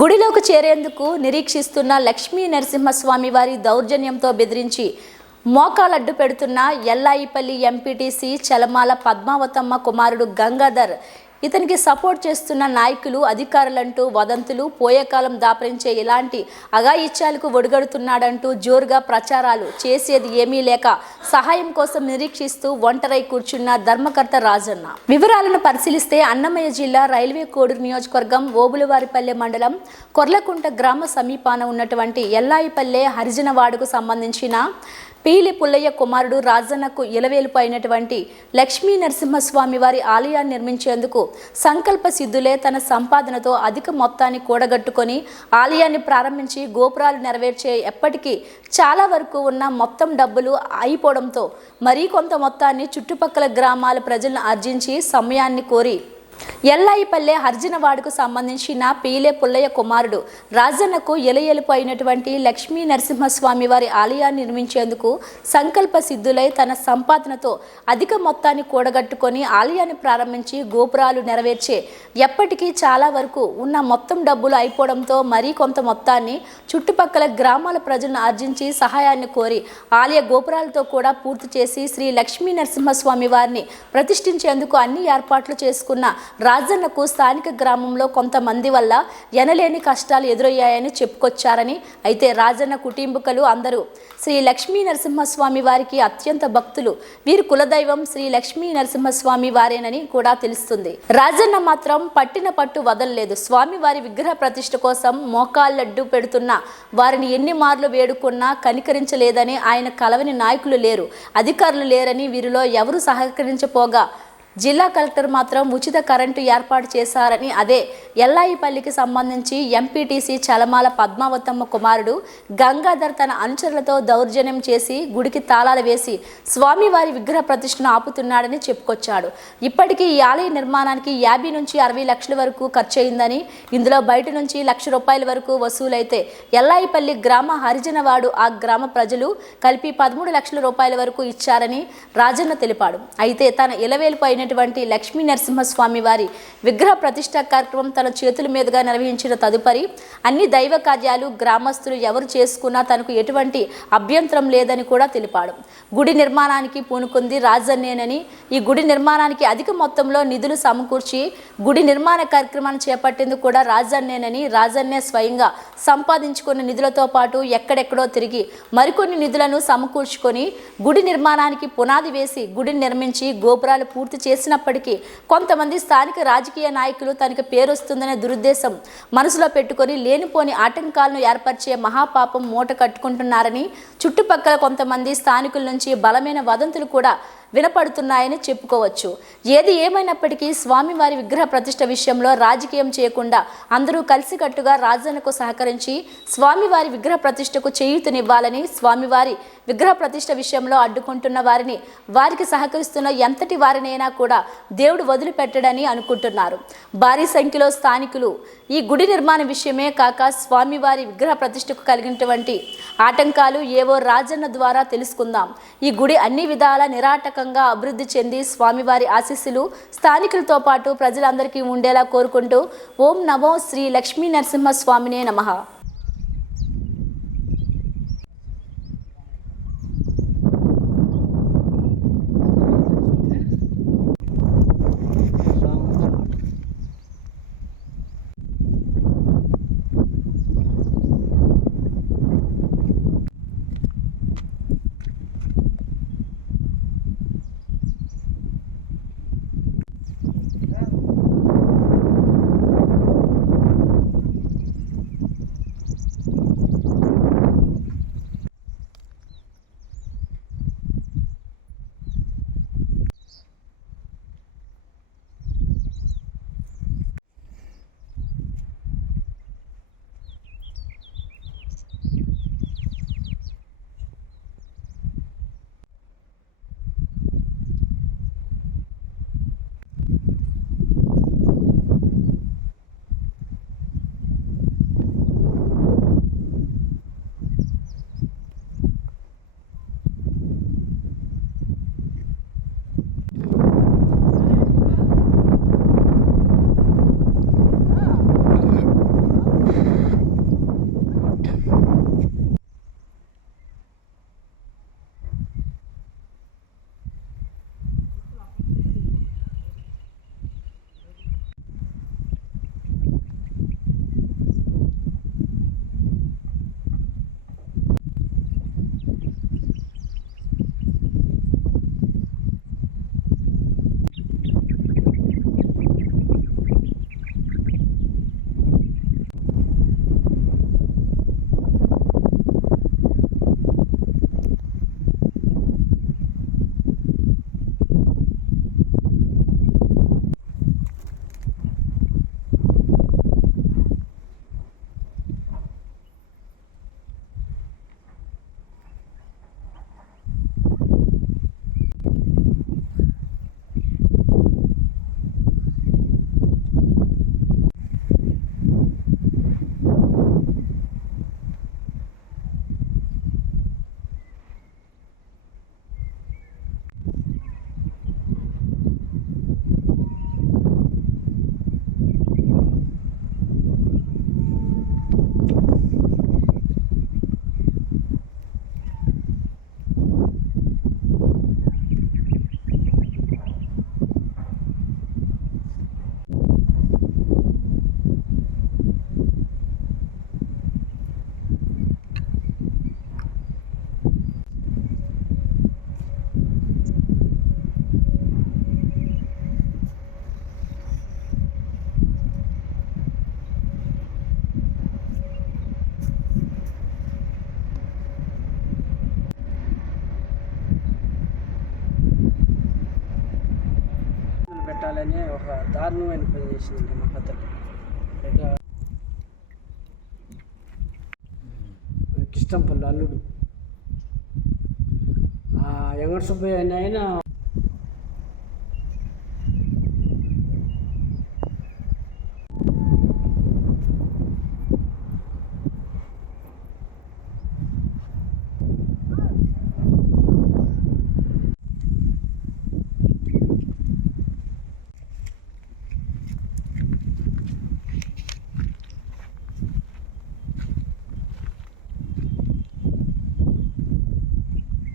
గుడిలోకి చేరేందుకు నిరీక్షిస్తున్న లక్ష్మీ నరసింహస్వామి వారి దౌర్జన్యంతో బెదిరించి మోకాలడ్డు పెడుతున్న ఎల్లాయిపల్లి ఎంపీటీసీ చలమాల పద్మావతమ్మ కుమారుడు గంగాధర్ ఇతనికి సపోర్ట్ చేస్తున్న నాయకులు అధికారులంటూ వదంతులు పోయేకాలం దాపరించే ఇలాంటి అఘాయిత్యాలకు ఒడిగడుతున్నాడంటూ జోరుగా ప్రచారాలు చేసేది ఏమీ లేక సహాయం కోసం నిరీక్షిస్తూ ఒంటరై కూర్చున్న ధర్మకర్త రాజన్న. వివరాలను పరిశీలిస్తే అన్నమయ్య జిల్లా రైల్వే కోడూరు నియోజకవర్గం ఓబులవారిపల్లె మండలం కొర్లకుంట గ్రామ సమీపాన ఉన్నటువంటి ఎల్లాయిపల్లె హరిజనవాడకు సంబంధించిన పీలి పుల్లయ్య కుమారుడు రాజన్నకు ఇలవేలుపు అయినటువంటి లక్ష్మీ నరసింహస్వామి వారి ఆలయాన్ని నిర్మించేందుకు సంకల్ప సిద్ధులే తన సంపాదనతో అధిక మొత్తాన్ని కూడగట్టుకొని ఆలయాన్ని ప్రారంభించి గోపురాలు నెరవేర్చే ఎప్పటికీ చాలా వరకు ఉన్న మొత్తం డబ్బులు అయిపోవడంతో మరీ కొంత మొత్తాన్ని చుట్టుపక్కల గ్రామాల ప్రజలను ఆర్జించి సమయాన్ని కోరి ఎల్లాయిపల్లె హర్జనవాడకు సంబంధించిన పీలే పుల్లయ్య కుమారుడు రాజన్నకు ఎలయెలుపు అయినటువంటి లక్ష్మీ నరసింహస్వామి వారి ఆలయాన్ని నిర్మించేందుకు సంకల్ప సిద్ధులై తన సంపాదనతో అధిక మొత్తాన్ని కూడగట్టుకొని ఆలయాన్ని ప్రారంభించి గోపురాలు నెరవేర్చే ఎప్పటికీ చాలా వరకు ఉన్న మొత్తం డబ్బులు అయిపోవడంతో మరీ కొంత మొత్తాన్ని చుట్టుపక్కల గ్రామాల ప్రజలను ఆర్జించి సహాయాన్ని కోరి ఆలయ గోపురాలతో కూడా పూర్తి చేసి శ్రీ లక్ష్మీ నరసింహస్వామి వారిని ప్రతిష్ఠించేందుకు అన్ని ఏర్పాట్లు చేసుకున్న రాజన్నకు స్థానిక గ్రామంలో కొంతమంది వల్ల ఎనలేని కష్టాలు ఎదురయ్యాయని చెప్పుకొచ్చారని, అయితే రాజన్న కుటుంబీకులు అందరూ శ్రీ లక్ష్మీ నరసింహస్వామి వారికి అత్యంత భక్తులు, వీరి కులదైవం శ్రీ లక్ష్మీ నరసింహస్వామి వారేనని కూడా తెలుస్తుంది. రాజన్న మాత్రం పట్టిన పట్టు వదలలేదు. స్వామి వారి విగ్రహ ప్రతిష్ఠ కోసం మోకాళ్ళడ్డు పెడుతున్న వారిని ఎన్ని మార్లు వేడుకున్నా కనికరించలేదని, ఆయన కలవని నాయకులు లేరు, అధికారులు లేరని, వీరిలో ఎవరు సహకరించపోగా జిల్లా కలెక్టర్ మాత్రం ఉచిత కరెంటు ఏర్పాటు చేశారని, అదే ఎల్లాయిపల్లికి సంబంధించి ఎంపీటీసీ చలమాల పద్మావతమ్మ కుమారుడు గంగాధర్ తన అనుచరులతో దౌర్జన్యం చేసి గుడికి తాళాలు వేసి స్వామివారి విగ్రహ ప్రతిష్టను ఆపుతున్నాడని చెప్పుకొచ్చాడు. ఇప్పటికీ ఈ ఆలయ నిర్మాణానికి 50 నుంచి 60 లక్షల వరకు ఖర్చు అయిందని, ఇందులో బయట నుంచి ₹1,00,000 వరకు వసూలైతే ఎల్లాయిపల్లి గ్రామ హరిజనవాడు ఆ గ్రామ ప్రజలు కలిపి ₹13 లక్షల వరకు ఇచ్చారని రాజన్న తెలిపాడు. అయితే తన ఇలవేలుపు అయినటువంటి లక్ష్మీ నరసింహస్వామి వారి విగ్రహ ప్రతిష్ఠా కార్యక్రమం తన చేతుల మీదుగా నిర్వహించిన తదుపరి అన్ని దైవ కార్యాలు గ్రామస్తులు ఎవరు చేసుకున్నా తనకు ఎటువంటి అభ్యంతరం లేదని కూడా తెలిపాడు. గుడి నిర్మాణానికి పూనుకుంది రాజన్నేనని, ఈ గుడి నిర్మాణానికి అధిక మొత్తంలో నిధులు సమకూర్చి గుడి నిర్మాణ కార్యక్రమాన్ని చేపట్టేందుకు కూడా రాజన్నేనని, రాజన్నే స్వయంగా సంపాదించుకున్న నిధులతో పాటు ఎక్కడెక్కడో తిరిగి మరికొన్ని నిధులను సమకూర్చుకొని గుడి నిర్మాణానికి పునాది వేసి గుడిని నిర్మించి గోపురాలు పూర్తి చేసినప్పటికీ కొంతమంది స్థానిక రాజకీయ నాయకులు తనకు పేరు వస్తుందనే దురుద్దేశం మనసులో పెట్టుకొని లేనిపోని ఆటంకాలను ఏర్పరిచే మహాపాపం మూట కట్టుకుంటున్నారని, చుట్టుపక్కల కొంతమంది స్థానికుల నుంచి బలమైన వదంతులు కూడా వినపడుతున్నాయని చెప్పుకోవచ్చు. ఏది ఏమైనప్పటికీ స్వామివారి విగ్రహ ప్రతిష్ఠ విషయంలో రాజకీయం చేయకుండా అందరూ కలిసికట్టుగా రాజన్నకు సహకరించి స్వామివారి విగ్రహ ప్రతిష్ఠకు చేయూతనివ్వాలని, స్వామివారి విగ్రహ ప్రతిష్ఠ విషయంలో అడ్డుకుంటున్న వారిని, వారికి సహకరిస్తున్న ఎంతటి వారినైనా కూడా దేవుడు వదిలిపెట్టడని అనుకుంటున్నారు. భారీ సంఖ్యలో స్థానికులు ఈ గుడి నిర్మాణ విషయమే కాక స్వామివారి విగ్రహ ప్రతిష్ఠకు కలిగినటువంటి ఆటంకాలు ఏవో రాజన్న ద్వారా తెలుసుకుందాం. ఈ గుడి అన్ని విధాల నిరాటకంగా అభివృద్ధి చెంది స్వామివారి ఆశీస్సులు స్థానికులతో పాటు ప్రజలందరికీ ఉండేలా కోరుకుంటూ ఓం నమో శ్రీ లక్ష్మీ నరసింహస్వామినే నమః. తినాలని ఒక దారుణమైన పని చేసింది మా పెద్దలు. కిష్టంపల్లి అల్లుడు ఎంగడ సుబ్బయ్య అని ఆయన